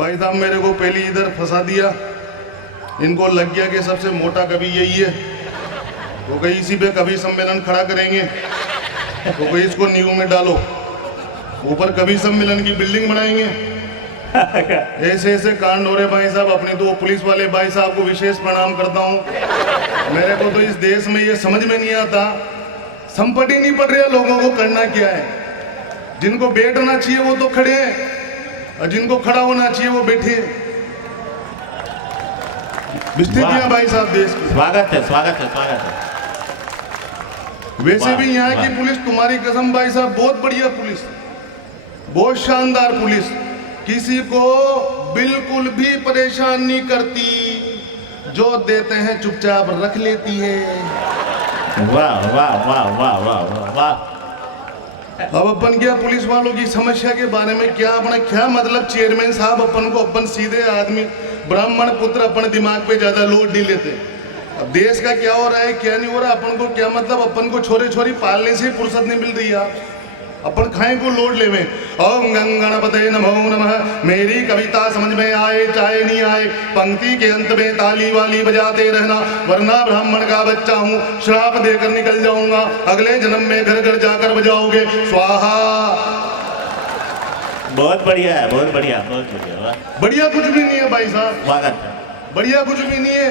भाई साहब मेरे को पहले इधर फंसा दिया, इनको लग गया कि सबसे मोटा कवि यही है, तो कहीं इसी पे कवि सम्मेलन खड़ा करेंगे, तो कहीं इसको नींव में डालो, ऊपर कवि सम्मेलन की बिल्डिंग बनाएंगे। ऐसे ऐसे कांड हो रहे भाई साहब। अपने तो पुलिस वाले भाई साहब को विशेष प्रणाम करता हूँ। मेरे को तो इस देश में ये समझ में नहीं आता, संपत्ति नहीं पड़ रहा लोगों को करना क्या है। जिनको बैठना चाहिए वो तो खड़े हैं और जिनको खड़ा होना चाहिए वो बैठे हैं। स्थितियां भाई साहब देश की। स्वागत है, स्वागत है, स्वागत है। वैसे भी यहाँ की पुलिस तुम्हारी कसम भाई साहब बहुत बढ़िया पुलिस, बहुत शानदार पुलिस, किसी को बिल्कुल भी परेशान नहीं करती, जो देते हैं चुपचाप रख लेती है। वाह वाह वाह वाह वाह वाह। अब अपन क्या पुलिस वालों की समस्या के बारे में क्या अपना क्या मतलब, चेयरमैन साहब अपन को, अपन सीधे आदमी ब्राह्मण पुत्र अपन दिमाग पे ज्यादा लोड नहीं लेते। अब देश का क्या हो रहा है क्या नहीं हो रहा अपन को क्या मतलब, अपन को छोरे छोरी पालने से फुर्सत नहीं मिल रही यार, अपन खाए को लोड लेवे। ओम गणपते नमो नमः। मेरी कविता समझ में आए चाहे नहीं आए, पंक्ति के अंत में ताली वाली बजाते रहना, वरना ब्राह्मण का बच्चा हूँ, श्राप देकर निकल जाऊंगा, अगले जन्म में घर घर जाकर बजाओगे स्वाहा। बहुत बढ़िया है, बहुत बढ़िया, बहुत बढ़िया। बढ़िया कुछ भी नहीं है भाई साहब, स्वागत है। बढ़िया कुछ भी नहीं है।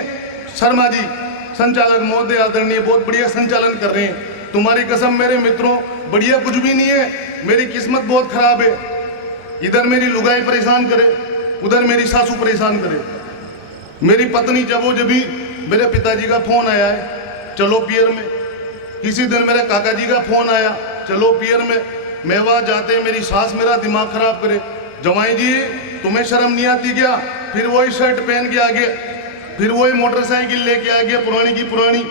शर्मा जी संचालक महोदय आदरणीय बहुत बढ़िया संचालन कर रहे हैं, तुम्हारी कसम मेरे मित्रों बढ़िया कुछ भी नहीं है। मेरी किस्मत बहुत खराब है, इधर मेरी लुगाई परेशान करे, उधर मेरी सासू परेशान करे। मेरी पत्नी जबो जबी, मेरे पिताजी का फोन आया है चलो पियर में, किसी दिन मेरे काका जी का फोन आया चलो पियर में, मेवा जाते मेरी सास मेरा दिमाग खराब करे, जमाई जी तुम्हें शर्म नहीं आती क्या, फिर वही शर्ट पहन के आगे, फिर वही मोटरसाइकिल लेके आ गया पुरानी की पुरानी।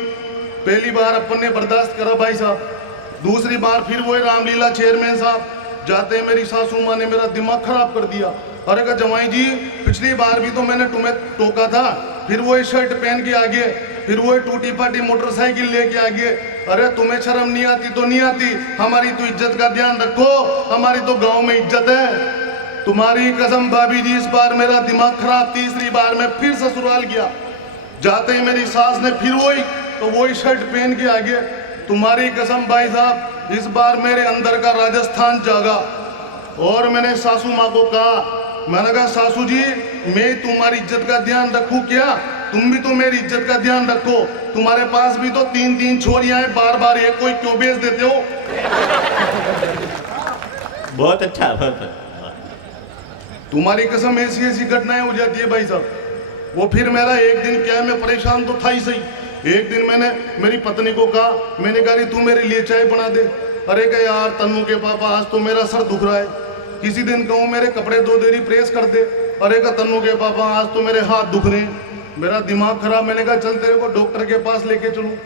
पहली बार अपन ने बर्दाश्त करा भाई साहब, दूसरी बार फिर वही रामलीला चेयरमैन साहब, जाते मेरी सासू माँ ने मेरा दिमाग खराब कर दिया। अरे का जमाई जी पिछली बार भी तो मैंने तुम्हें टोका था, फिर वही शर्ट पहन के आ गए, फिर वही टूटी फाटी मोटरसाइकिल लेके आ गए। अरे तुम्हें शर्म नहीं आती तो नहीं आती, हमारी तो इज्जत का ध्यान रखो, हमारी तो गाँव में इज्जत है। तुम्हारी कसम भाभी जी इस बार मेरा दिमाग खराब, तीसरी बार मैं फिर ससुराल गया, जाते ही मेरी सास ने फिर वही शर्ट पहन के आ गए। तुम्हारी कसम भाई साहब इस बार मेरे अंदर का राजस्थान जागा और मैंने सासू माँ को कहा, मैंने कहा सासू जी मैं तुम्हारी इज्जत का ध्यान रखूं क्या, तुम भी तो मेरी इज्जत का ध्यान रखो, तुम्हारे पास भी तो तीन तीन छोरियां हैं, बार बार एक कोई क्यों बेच देते हो। बहुत अच्छा, बहुत अच्छा। तुम्हारी कसम ऐसी ऐसी घटनाएं हो जाती है भाई साहब। वो फिर मेरा एक दिन क्या है, मैं परेशान तो था ही सही, एक दिन मैंने मेरी पत्नी को कहा, मैंने कहा तू मेरे लिए चाय बना दे। अरे क्या यार तन्नू के पापा आज तो मेरा सर दुख रहा है, किसी दिन कहूँ मेरे कपड़े दो देरी प्रेस कर दे। अरे का तन्नू के पापा आज तो मेरे हाथ दुख रहे हैं, मेरा दिमाग खराब। मैंने कहा चल तेरे को डॉक्टर के पास लेके चलूँ,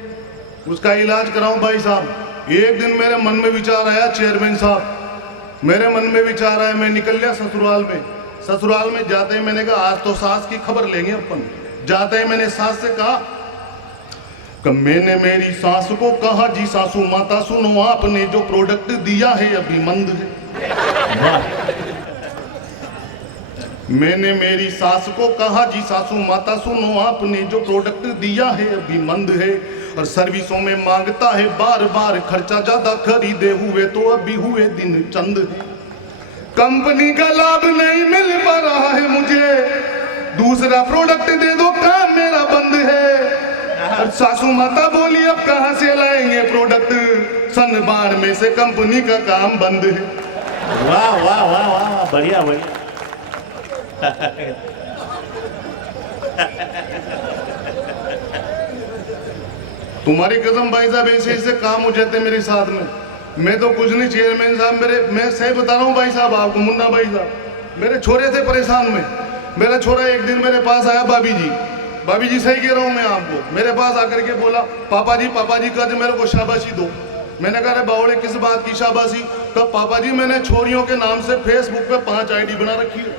उसका इलाज कराऊं। भाई साहब एक दिन मेरे मन में विचार आया, चेयरमैन साहब मेरे मन में विचार आया, मैं निकल गया ससुराल में। ससुराल में जाते ही मैंने कहा आज तो सास की खबर लेंगे अपन। जाते ही मैंने सास से कहा कि मैंने मेरी सास को कहा जी सासू माता सुनो आपने जो प्रोडक्ट दिया है अभी मंद है। मैंने मेरी सास को कहा जी सासू माता सुनो आपने जो प्रोडक्ट दिया है अभी मंद है, और सर्विसों में मांगता है बार बार खर्चा ज्यादा, खरीदे हुए तो अभी हुए दिन चंद है, कंपनी का लाभ नहीं मिल पा रहा है मुझे, दूसरा प्रोडक्ट दे दो काम मेरा बंद है। और सासू माता बोली अब कहां से लाएंगे प्रोडक्ट, सन बाढ़ में से कंपनी का काम बंद है। वाह वाह वाह वाह, बढ़िया बढ़िया। तुम्हारी कसम भाई साहब ऐसे ऐसे काम हो जाते मेरे साथ में। मैं तो कुछ नहीं चेयरमैन साहब, मैं सही बता रहा हूँ भाई साहब आपको, मुन्ना भाई साहब मेरे छोरे थे परेशान में। मेरा छोरा एक दिन मेरे पास आया, भाभी जी सही कह रहा हूँ मैं आपको, मेरे पास आकर के बोला पापा जी कद मेरे को शाबाशी दो। मैंने कहा अरे बावड़े किस बात की शाबाशी, कब पापा जी मैंने छोरियों के नाम से फेसबुक पे 5 आईडी बना रखी है।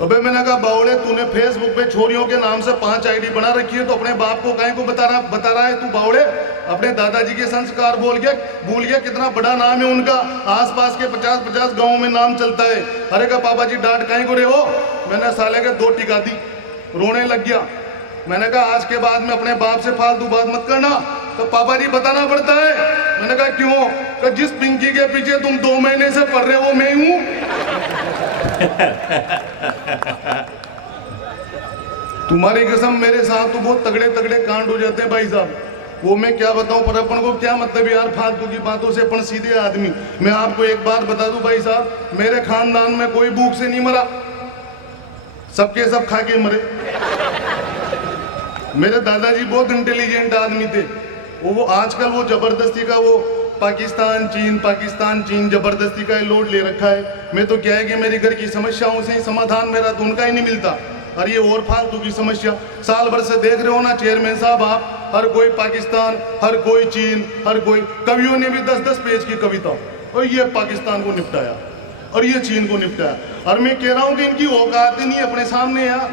अबे मैंने कहा बावड़े, तूने फेसबुक पे छोरियों के नाम से 5 आईडी बना रखी है, तो अपने बाप को काहे को बता रहा है तू बावड़े? अपने दादाजी के संस्कार भूल गया कितना बड़ा नाम है उनका, आसपास के 50-50 गाँव में नाम चलता है। अरे का पापा जी डांट काहे को रहे हो? मैंने साले के 2 टिका दी, रोने लग गया। मैंने कहा आज के बाद में अपने बाप से फालतू बात मत करना। तो पापा जी बताना पड़ता है। मैंने कहा क्यों? कि जिस पिंकी के पीछे तुम 2 महीने से पढ़ रहे हो वो मैं हूं। तुम्हारी कसम मेरे साथ तो बहुत तगड़े तगड़े कांड हो जाते हैं भाई साहब, वो मैं क्या बताऊं। पर अपन को क्या मतलब यार फालतू की बातों से, अपन सीधे आदमी। मैं आपको एक बात बता दूं भाई साहब, मेरे खानदान में कोई भूख से नहीं मरा, सबके सब खा के मरे। मेरे दादाजी बहुत इंटेलिजेंट आदमी थे। वो आजकल वो जबरदस्ती का वो पाकिस्तान चीन जबरदस्ती का लोड ले रखा है। मैं तो क्या है कि मेरी घर की समस्याओं से ही समाधान मेरा तो उनका ही नहीं मिलता। और ये और फालतू की समस्या साल भर से देख रहे हो ना चेयरमैन साहब आप, हर कोई पाकिस्तान, हर कोई चीन, हर कोई। कवियों ने भी 10-10 पेज की कविता, और ये पाकिस्तान को निपटाया और ये चीन को निपटाया। और मैं कह रहा हूँ कि इनकी औकात ही नहीं अपने सामने यार,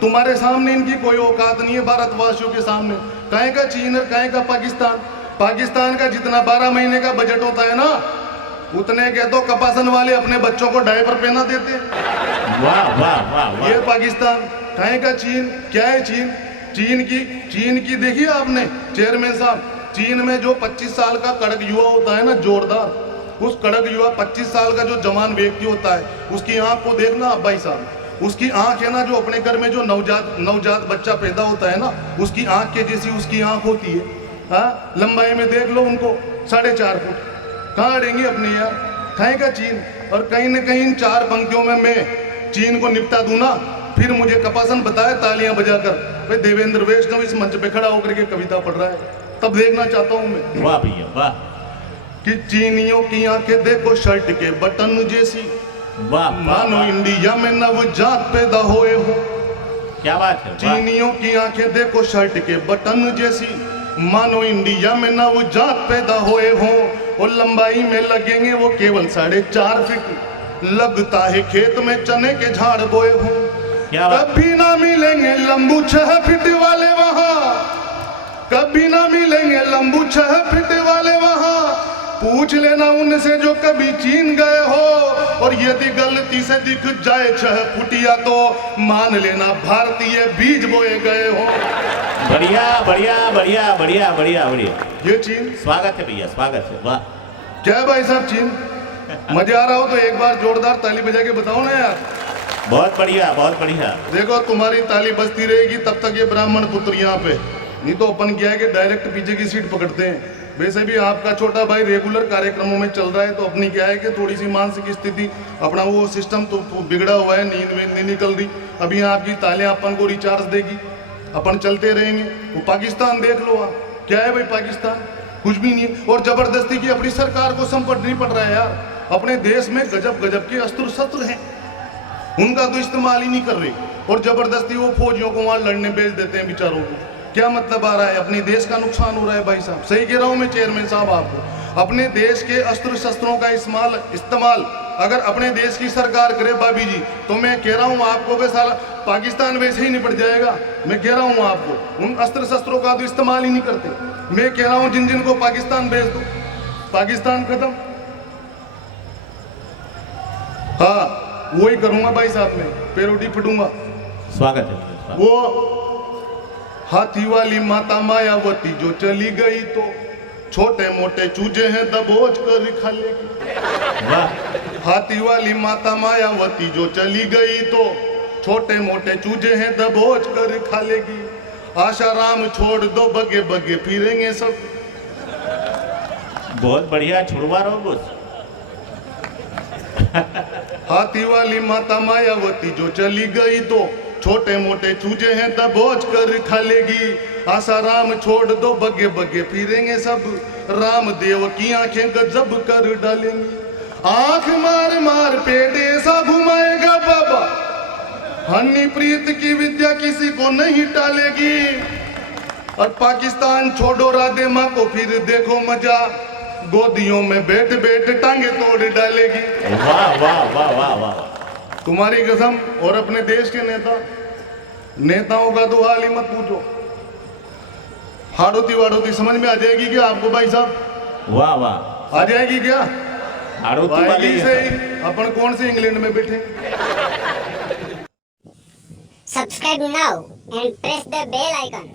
तुम्हारे सामने इनकी कोई औकात नहीं है भारतवासियों के सामने। काहे का चीन और काहे का पाकिस्तान? पाकिस्तान का जितना 12 महीने का बजट होता है ना, उतने के तो कपासन वाले अपने बच्चों को डायपर पहना देते। वाह वाह वाह वाह। ये पाकिस्तान। काहे का चीन? क्या है चीन? चीन की देखिए आपने चेयरमैन साहब, चीन में जो 25 साल का कड़क युवा होता है ना, जोरदार, उस कड़क युवा 25 साल का जो जवान व्यक्ति होता है, उसकी आंख को देखना आप भाई साहब, उसकी आंख है ना, जो अपने घर में जो नवजात बच्चा पैदा होता है ना, उसकी आंख के जैसी उसकी आंख होती है। हाँ, लंबाई में देख लो उनको 4.5 फुट। कहाँ अड़ेंगे अपने यार? खाएगा चीन। और कहीं न कहीं इन 4 पंक्तियों में मैं चीन को निपटा दूं ना, फिर मुझे कपासन बताए तालियां बजाकर, भाई देवेंद्र वैष्णव इस मंच पे खड़ा होकर के कविता पढ़ रहा है, तब देखना चाहता हूं मैं। वाह भैया वाह। कि चीनियों की आंखें देखो शर्ट के बटन जैसी, वाह मानो इंडिया में नवजात पैदा होए हो। क्या बात है। चीनियों की आंखें देखो शर्ट के बटन जैसी, मानो इंडिया में नवजात पैदा हुए हो। और लंबाई में लगेंगे वो केवल 4.5 फीट, लगता है खेत में चने के झाड़ बोए हो। कभी ना मिलेंगे लंबू 6 फीट वाले वहां, कभी ना मिलेंगे लंबू 6 फीट वाले वहां। पूछ लेना उनसे जो कभी चीन गए हो, और यदि गलती से दिख जाए 6 फुटिया तो मान लेना भारतीय बीज बोए गए हो। बढ़िया बढ़िया बढ़िया बढ़िया बढ़िया बढ़िया। ये चीन। स्वागत है भैया, स्वागत है। वाह क्या है भाई साहब चीन? मजा आ रहा हो तो एक बार जोरदार ताली बजा के बताओ ना यार। बहुत बढ़िया बहुत बढ़िया। देखो तुम्हारी ताली बजती रहेगी तब तक ये ब्राह्मण पुत्र यहाँ पे, नहीं तो अपन क्या है कि डायरेक्ट पीछे की सीट पकड़ते हैं। वैसे भी आपका छोटा भाई रेगुलर कार्यक्रमों में चल रहा है, तो अपनी क्या है कि थोड़ी सी मानसिक स्थिति, अपना वो सिस्टम तो बिगड़ा हुआ है, नींद में नहीं निकल रही। अभी आपकी तालियां अपन को रिचार्ज देगी, अपन चलते रहेंगे। वो पाकिस्तान देख लो आप, क्या है भाई पाकिस्तान? कुछ भी नहीं है। और जबरदस्ती की अपनी सरकार को संकट नहीं पड़ रहा है यार। अपने देश में गजब गजब के अस्त्र शस्त्र हैं, उनका तो इस्तेमाल ही नहीं कर रहे, और जबरदस्ती वो फौजियों को वहां लड़ने भेज देते हैं बेचारों को। क्या मतलब आ रहा है? अपने देश का नुकसान हो रहा है भाई साहब। सही कह रहा हूं मैं चेयरमैन साहब आपको। अपने देश के अस्त्र शस्त्रों का इस्तेमाल अगर अपने देश की सरकार करे भाभी जी, तो मैं कह रहा हूं आपको कि साला पाकिस्तान वैसे ही निपट जाएगा। मैं कह रहा हूं आपको, उन अस्त्र शस्त्रों का तो इस्तेमाल ही नहीं करते। मैं कह रहा हूं जिन जिन को पाकिस्तान भेज दो, पाकिस्तान खत्म। हाँ वही करूंगा भाई साहब, मैं पेरोडी पिटूंगा। स्वागत है, स्वागत। वो हाथी वाली माता मायावती जो चली गई, तो छोटे मोटे चूजे हैं दबोच कर खा लेगी। हाथी वाली माता मायावती जो चली गई, तो छोटे मोटे चूजे हैं दबोच कर खा लेगी। आशाराम छोड़ दो बगे बगे फिरेंगे सब। बहुत बढ़िया, छुड़वा रहो बस। हाथी वाली माता मायावती जो चली गई, तो छोटे मोटे चूजे हैं दबोच कर खा लेगी। आसाराम छोड़ दो बगे बगे फिरेंगे सब। रामदेव की आंखें गजब कर डालेंगी। आंख मार मार पेट ऐसा घुमाएगा बाबा, हनी प्रीत की विद्या किसी को नहीं टालेगी। और पाकिस्तान छोड़ो राधे माँ को, फिर देखो मजा, गोदियों में बैठ बैठ टांगे तोड़ डालेगी। वाह वाह वाह वाह वाह। तुम्हारी कसम और अपने देश के नेताओं का तो हाल ही मत पूछो। हाड़ोती वाड़ोती समझ में आ जाएगी क्या आपको भाई साहब? वाह वाह, आ जाएगी क्या? हाड़ोती वाली आएगी है सही। अपन कौन से इंग्लैंड में बैठे? Subscribe now and press the bell icon.